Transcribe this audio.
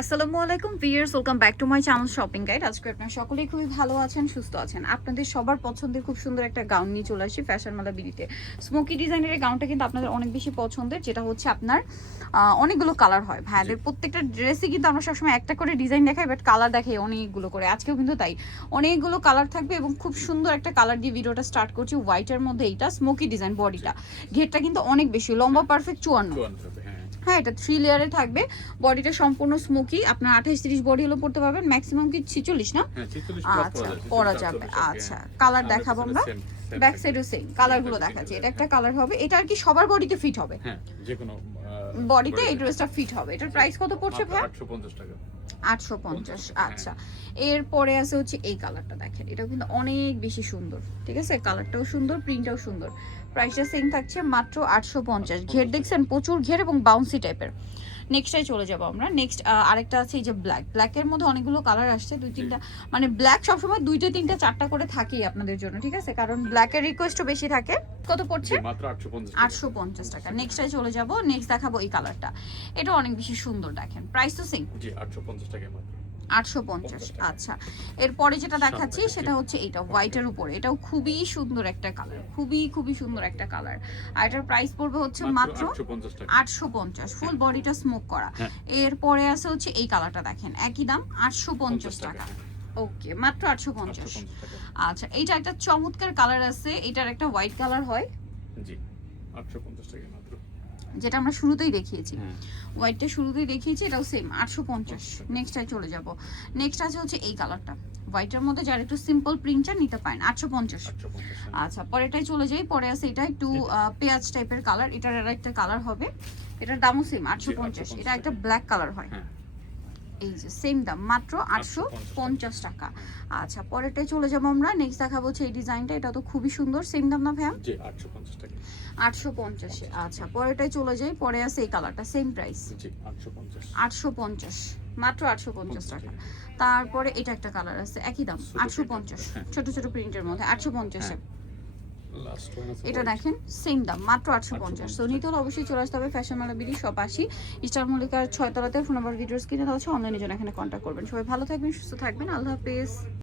আসসালামু আলাইকুম viewers welcome back to my channel shopping guide. আজকে আপনারা সকলেই খুবই ভালো আছেন সুস্থ আছেন। আপনাদের সবার পছন্দের খুব সুন্দর একটা গাউন নিয়ে চলে আসি ফ্যাশন মালা বিডিতে। স্মোকি ডিজাইনের এই গাউনটা কিন্তু আপনাদের অনেক বেশি পছন্দের যেটা হচ্ছে আপনার অনেকগুলো কালার হয়। ভাইয়াদের প্রত্যেকটা ড্রেসই কিন্তু আমরা সবসময় একটা করে ডিজাইন দেখাই বাট কালার দেখাই অনেকগুলো করে। আজকেও কিন্তু তাই। অনেকগুলো কালার থাকবে এবং খুব সুন্দর একটা কালার দিয়ে ভিডিওটা স্টার্ট করছি। হোয়াইটের মধ্যে এইটা স্মোকি ডিজাইন বডিটা। ঘেরটা কিন্তু অনেক বেশি লম্বা পারফেক্ট চুয়ান্ন। হ্যাঁ। হ্যাঁ এটা থ্রি লেয়ারে থাকবে বডিটা সম্পূর্ণ স্মোকি আপনার আঠাশ তিরিশ বডি হলো পড়তে পারবেন ম্যাক্সিমাম কি ছিচল্লিশ না হ্যাঁ, 46 plus আচ্ছা পরা যায়, পরা 46 যাবে আচ্ছা হ্যাঁ। কালার দেখাবো আমরা ব্যাক। সাইডও সেম কালারগুলো দেখাচ্ছি এটা একটা হ্যাঁ। কালার হবে এটা আর কি সবার বডিতে ফিট হবে হ্যাঁ, বডিতে এই body-তে। ড্রেসটা ফিট হবে এটার প্রাইস কত পড়ছে ভাই ভাই 850 টাকা। আটশো পঞ্চাশ হ্যাঁ। আচ্ছা। এরপরে আছে হচ্ছে এই কালারটা দেখেন এটা কিন্তু অনেক বেশি সুন্দর ঠিক আছে? কালারটাও সুন্দর প্রিন্টটাও সুন্দর। প্রাইসটা সেম থাকছে মাত্র আটশো পঞ্চাশ। ঘের দেখছেন প্রচুর ঘের এবং বাউন্সি টাইপের নেক্সটাই চলে যাব আমরা। নেক্সট আরেকটা আছে এই যে ব্ল্যাক ব্ল্যাকের মধ্যে অনেকগুলো কালার আসছে দুই তিনটা মানে ব্ল্যাক সবসময় দুইটা তিনটা চারটা করে থাকেই আপনাদের জন্য ঠিক আছে? কারণ ব্ল্যাকের রিকোয়েস্টও বেশি থাকে। কত পড়ছে? মাত্র 850 টাকা। আটশো পঞ্চাশ টাকা। নেক্সটটাই চলে যাব। নেক্সট দেখাবো এই কালারটা এটা অনেক বেশি সুন্দর দেখেন। প্রাইস তো সেম 850 টাকায় মাত্র। আটশো পঞ্চাশ আচ্ছা। এরপরে যেটা দেখাচ্ছি। সেটা হচ্ছে এটা হোয়াইটের উপরে। এটাও খুবই সুন্দর একটা কালার খুবই খুবই সুন্দর একটা কালার। আর এটার প্রাইস পড়বে হচ্ছে মাত্র 850 আটশো পঞ্চাশ ফুল বডিটা স্মোক করা। হ্যাঁ। এরপরে আছে হচ্ছে এই কালারটা দেখেন একই দাম আটশো পঞ্চাশ টাকা। ওকে মাত্র আটশো পঞ্চাশ। 850 আচ্ছা এইটা একটা চমৎকার কালার আছে এটার একটা হোয়াইট কালার হয়। জি, 850 টাকায় মাত্র। যেটা আমরা শুরুতেই দেখিয়েছি। হ্যাঁ, হোয়াইটটা শুরুতেই দেখিয়েছি এটাও সেম আটশো পঞ্চাশ। নেক্সটটায় চলে যাব। নেক্সট আছে হচ্ছে এই কালারটা হোয়াইটের মধ্যে যারা একটু সিম্পল প্রিন্টটা নিতে পারেন আটশো পঞ্চাশ। 850 হ্যাঁ। আচ্ছা পরেরটাই চলে যাই পরে আছে এটা একটু পেঁয়াজ টাইপের কালার এটার আর একটা কালার হবে। এটার দামও সেম আটশো পঞ্চাশ। 850 এটা একটা ব্ল্যাক কালার হয়। হ্যাঁ, এই যে সেম দাম মাত্র আটশো পঞ্চাশ টাকা। আচ্ছা পরেরটাই চলে যাব আমরা। নেক্সট দেখাবো হচ্ছে এই ডিজাইনটা এটা তো খুবই সুন্দর। সেম দাম না ভ্যাম জি, 850 টাকা। আটশো পঞ্চাশে আচ্ছা পরেরটাই চলে যাই। পরে আছে এই কালারটা সেম প্রাইস আটশো পঞ্চাশ। মাত্র আটশো পঞ্চাশ টাকা। তারপরে এটা একটা কালার আছে একই দাম আটশো পঞ্চাশ। ছোট ছোট প্রিন্টের মধ্যে আটশো পঞ্চাশে এটা দেখেন সেম দাম মাত্র আটশো পঞ্চাশ। তো নিতে হলে অবশ্যই চলে আসতে হবে ফ্যাশন মালা বিডি সব আসি। স্টার মল্লিকার ছয়তলাতে ফোন নাম্বার ভিডিওস কিনে দেওয়া হচ্ছে অনলাইনে জন্য এখানে কন্ট্যাক্ট করবেন। সবাই ভালো থাকবেন সুস্থ থাকবেন আল্লাহ হাফেজ।